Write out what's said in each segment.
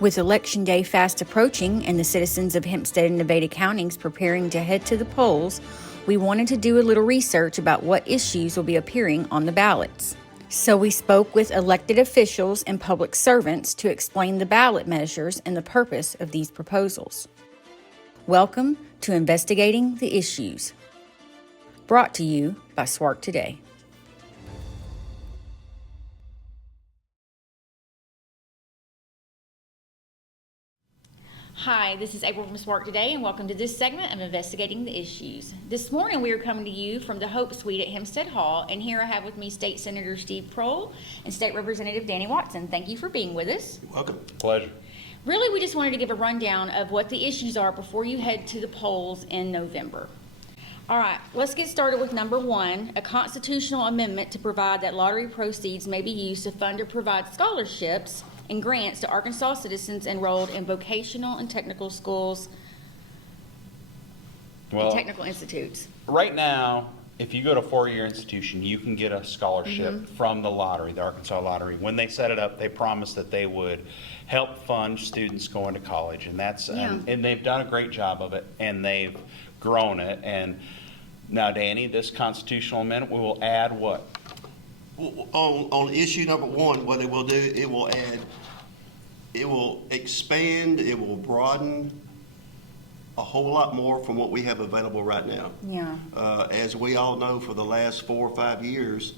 With Election Day fast approaching and the citizens of Hempstead and Nevada counties preparing to head to the polls, we wanted to do a little research about what issues will be appearing on the ballots. So we spoke with elected officials and public servants to explain the ballot measures and the purpose of these proposals. Welcome to Investigating the Issues, brought to you by SWARK.Today. Hi, this is April from SWARK.Today, and welcome to this segment of Investigating the Issues. This morning we are coming to you from the Hope Suite at Hempstead Hall, and here I have with me State Senator Steve Prohl and State Representative Danny Watson. Thank you for being with us. You're welcome. Pleasure. Really, we just wanted to give a rundown of what the issues are before you head to the polls in November. All right, let's get started with number one, a constitutional amendment to provide that lottery proceeds may be used to fund or provide scholarships and grants to Arkansas citizens enrolled in vocational and technical schools and technical institutes. Right now, if you go to a four-year institution, you can get a scholarship from the lottery, the Arkansas Lottery. When they set it up, they promised that they would help fund students going to college, and that's and they've done a great job of it, and they've grown it. And now, Danny, this constitutional amendment will add what? On issue number one, what it will do, it will add, it will expand, it will broaden a whole lot more from what we have available right now. Yeah. As we all know, for the last 4 or 5 years,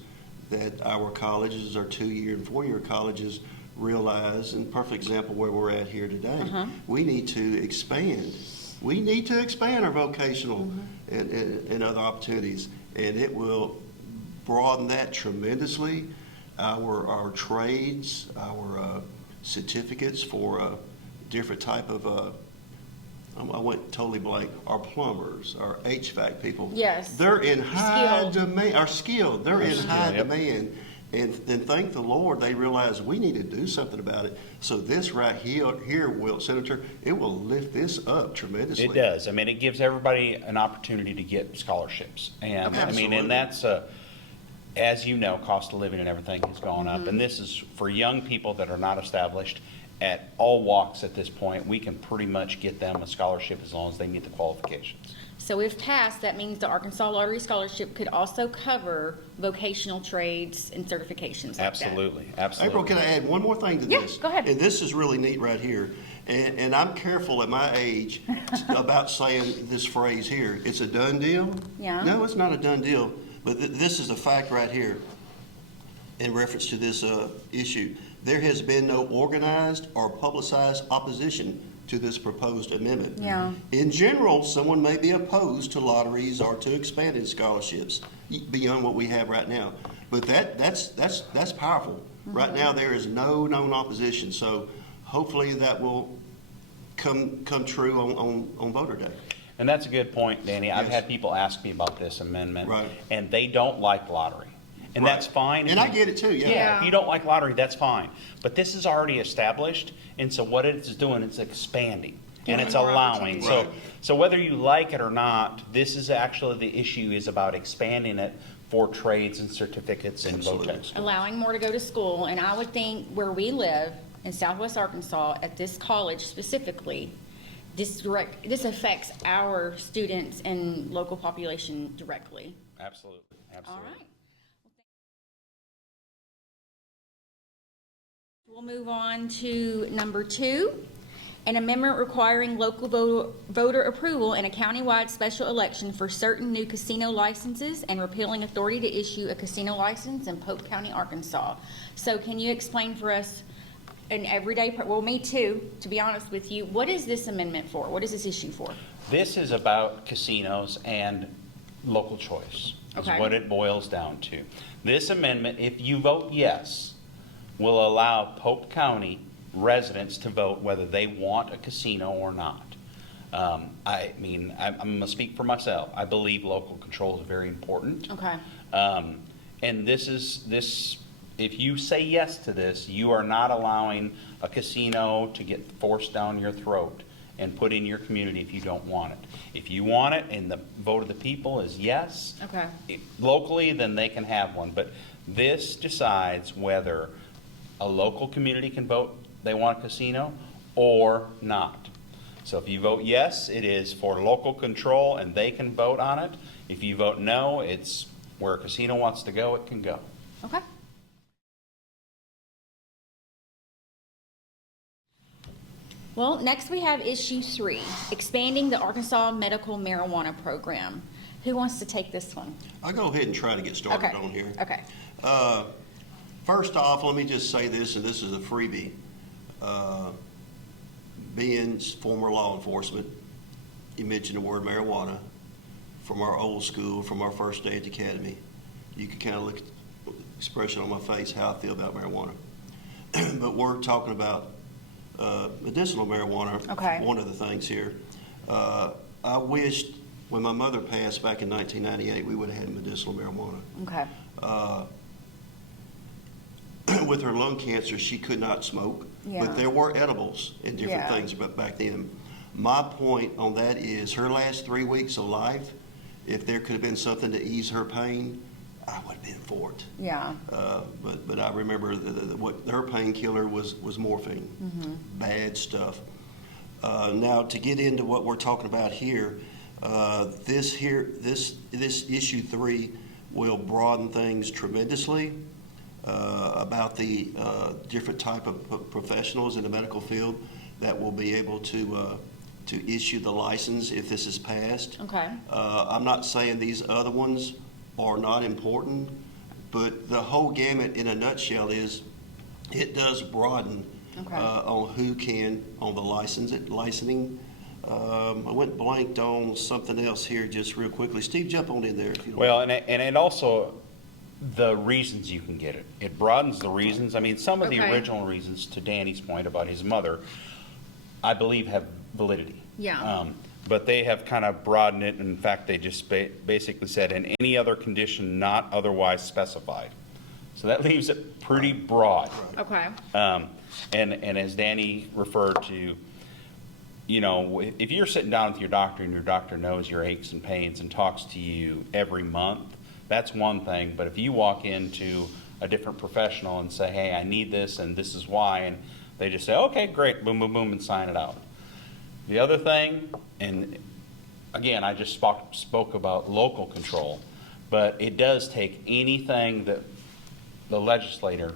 that our colleges, our 2-year and 4-year colleges, realize, and perfect example where we're at here today, we need to expand. We need to expand our vocational and other opportunities, and it will broaden that tremendously. Our trades, our certificates for different type of, I went totally blank, our plumbers, our HVAC people. Yes. They're in high Skilled. demand, our skilled, they're in high yep. demand. And thank the Lord, they realize we need to do something about it. So this right here will, Senator, it will lift this up tremendously. It does. I mean, it gives everybody an opportunity to get scholarships. And I mean, and that's, as you know, cost of living and everything has gone up. And this is for young people that are not established at all walks at this point. We can pretty much get them a scholarship as long as they meet the qualifications. So if passed, that means the Arkansas Lottery Scholarship could also cover vocational trades and certifications like Absolutely. Absolutely. April, can I add one more thing to this? Go ahead. And this is really neat right here. And I'm careful at my age about saying this phrase here. It's a done deal. Yeah. No, it's not a done deal. But this is a fact right here in reference to this issue. There has been no organized or publicized opposition to this proposed amendment. Yeah. In general, someone may be opposed to lotteries or to expanded scholarships beyond what we have right now. But that's powerful. Right now, there is no known opposition. So hopefully that will come true on voter day. And that's a good point, Danny. Yes. I've had people ask me about this amendment, Right. and they don't like lottery. And Right. that's fine. And I get it too, yeah. If you don't like lottery, that's fine. But this is already established, and so what it's doing, it's expanding. And it's More allowing. opportunity. So, Right. so whether you like it or not, this is actually, the issue is about expanding it for trades and certificates and Absolutely. vocations. allowing more to go to school, and I would think where we live in Southwest Arkansas, at this college specifically, this affects our students and local population directly. Absolutely. Absolutely. All right. We'll move on to number two, an amendment requiring local voter approval in a countywide special election for certain new casino licenses and repealing authority to issue a casino license in Pope County, Arkansas. So can you explain for us an everyday, well, me too, to be honest with you, what is this amendment for? What is this issue for? This is about casinos and local choice, is Okay. what it boils down to. This amendment, if you vote yes, will allow Pope County residents to vote whether they want a casino or not. I mean, I'm going to speak for myself. I believe local control is very important. Okay. And this, if you say yes to this, you are not allowing a casino to get forced down your throat and put in your community if you don't want it. If you want it and the vote of the people is yes, Okay. Locally, then they can have one. But this decides whether a local community can vote they want a casino, or not. So if you vote yes, it is for local control and they can vote on it. If you vote no, it's where a casino wants to go, it can go. Okay. Well, next we have issue 3, expanding the Arkansas medical marijuana program. Who wants to take this one? I'll go ahead and try to get started Okay. on here. Okay. First off, let me just say this, and this is a freebie. Being former law enforcement, you mentioned the word marijuana. From our old school, from our first day at the academy, you can kind of look at the expression on my face how I feel about marijuana. But we're talking about medicinal marijuana. Okay. One of the things here. I wished when my mother passed back in 1998, we would have had medicinal marijuana. Okay. With her lung cancer, she could not smoke, Yeah. but there were edibles and different Yeah. things back then. My point on that is her last 3 weeks of life, if there could have been something to ease her pain, I would have been for it. Yeah. But I remember what her painkiller was morphine, bad stuff. Now to get into what we're talking about here, this issue 3 will broaden things tremendously about the different type of professionals in the medical field that will be able to issue the license if this is passed. Okay. I'm not saying these other ones are not important, but the whole gamut in a nutshell is it does broaden Okay. on who can, on the licensing. I went blanked on something else here just real quickly. Steve, jump on in there if you don't Well, and it also, the reasons you can get it. It broadens the reasons. I mean, some of the Okay. original reasons, to Danny's point about his mother, I believe have validity. Yeah. But they have kind of broadened it. In fact, they just basically said, in any other condition not otherwise specified. So that leaves it pretty broad. Okay. And as Danny referred to, you know, if you're sitting down with your doctor and your doctor knows your aches and pains and talks to you every month, that's one thing. But if you walk into a different professional and say, hey, I need this and this is why, and they just say, okay, great, boom, boom, boom, and sign it out. The other thing, and again, I just spoke about local control, but it does take anything that the legislator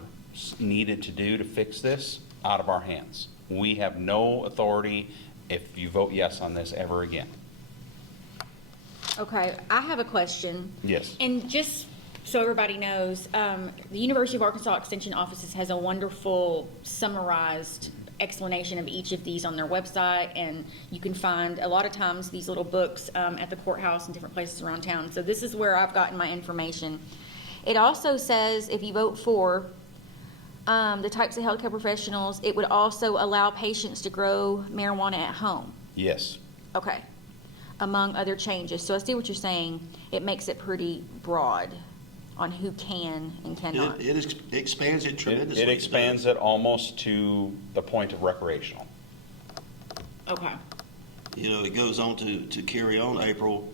needed to do to fix this out of our hands. We have no authority if you vote yes on this ever again. Okay, I have a question. Yes. And just so everybody knows, the University of Arkansas Extension Offices has a wonderful summarized explanation of each of these on their website, and you can find a lot of times these little books at the courthouse and different places around town. So this is where I've gotten my information. It also says if you vote for the types of healthcare professionals, it would also allow patients to grow marijuana at home. Yes. Okay. Among other changes. So I see what you're saying. It makes it pretty broad on who can and cannot. It expands it tremendously. It expands it almost to the point of recreational. Okay. You know, it goes on to carry on, April,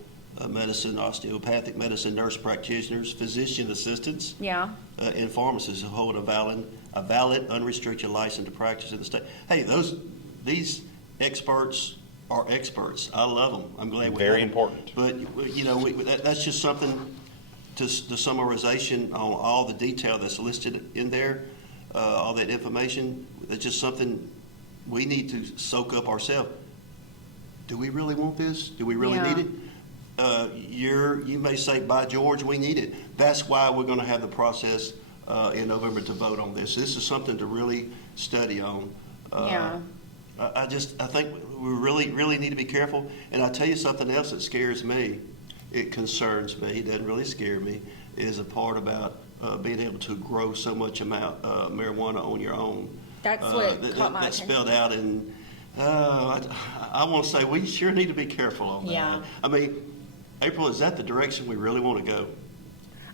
medicine, osteopathic medicine, nurse practitioners, physician assistants, Yeah. and pharmacists who hold a valid unrestricted license to practice in the state. Hey, these experts are experts. I love them. I'm glad we Very have them. important. But, you know, that's just something to the summarization on all the detail that's listed in there, all that information. That's just something we need to soak up ourselves. Do we really want this? Do we really Yeah. need it? You may say, by George, we need it. That's why we're going to have the process in November to vote on this. This is something to really study on. Yeah. I think we really need to be careful. And I'll tell you something else that scares me. It concerns me. It doesn't really scare me. Is a part about being able to grow so much amount marijuana on your own. That's what caught my That's attention. spelled out in. I want to say we sure need to be careful on that. Yeah. I mean, April, is that the direction we really want to go?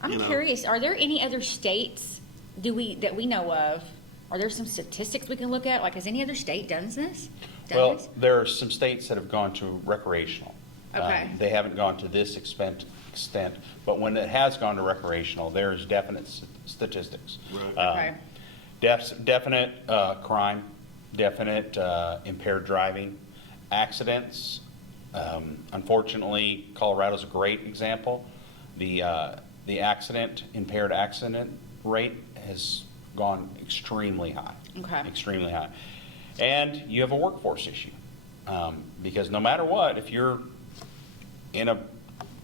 I'm You know. curious, are there any other states that we know of? Are there some statistics we can look at? Like, has any other state done this? Well, there are some states that have gone to recreational. Okay. They haven't gone to this extent, but when it has gone to recreational, there's definite statistics. Right. Okay. Definite crime definite impaired driving. Accidents, unfortunately, Colorado's a great example. The impaired accident rate has gone extremely high. Okay. Extremely high. And you have a workforce issue. Because no matter what, if you're in a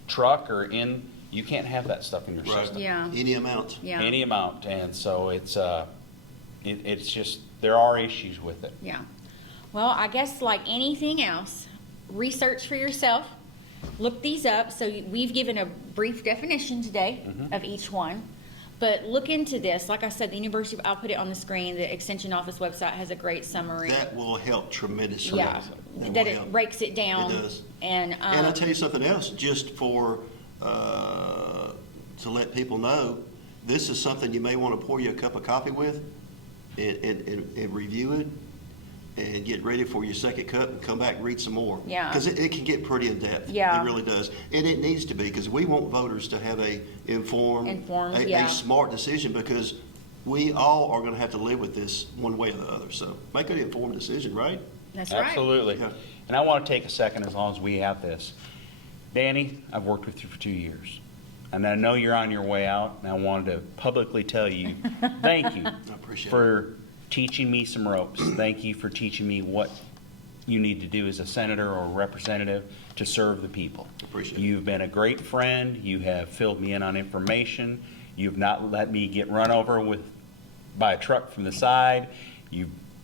truck or you can't have that stuff in your Right. system. Yeah. Any amount. Yeah. Any amount. And so it's just, there are issues with it. Yeah. Well, I guess like anything else, research for yourself. Look these up. So we've given a brief definition today of each one. But look into this. Like I said, the University, I'll put it on the screen. The Extension Office website has a great summary. That will help tremendously. Yeah. That That will it help. breaks it down. It does. And And I'll tell you something else, just for, to let people know, this is something you may want to pour you a cup of coffee with and review it and get ready for your second cup and come back and read some more. Yeah. Because it can get pretty in-depth. Yeah. It really does. And it needs to be, because we want voters to have a informed, yeah. a smart decision, because we all are going to have to live with this one way or the other. So make an informed decision, right? that's right. Absolutely. Yeah. And I want to take a second, as long as we have this. Danny, I've worked with you for 2 years. And I know you're on your way out, and I wanted to publicly tell you, thank you appreciate for teaching me some ropes. Thank you for teaching me what you need to do as a senator or representative to serve the people. Appreciate it. You've been a great friend. You have filled me in on information. You've not let me get run over by a truck from the side.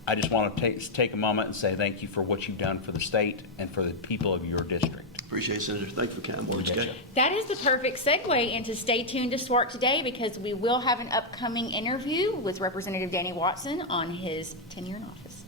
I just want to take a moment and say thank you for what you've done for the state and for the people of your district. Appreciate it, Senator. Thank you for kind words. Betcha. Okay? That is the perfect segue into stay tuned to SWARK.Today, because we will have an upcoming interview with Representative Danny Watson on his tenure in office.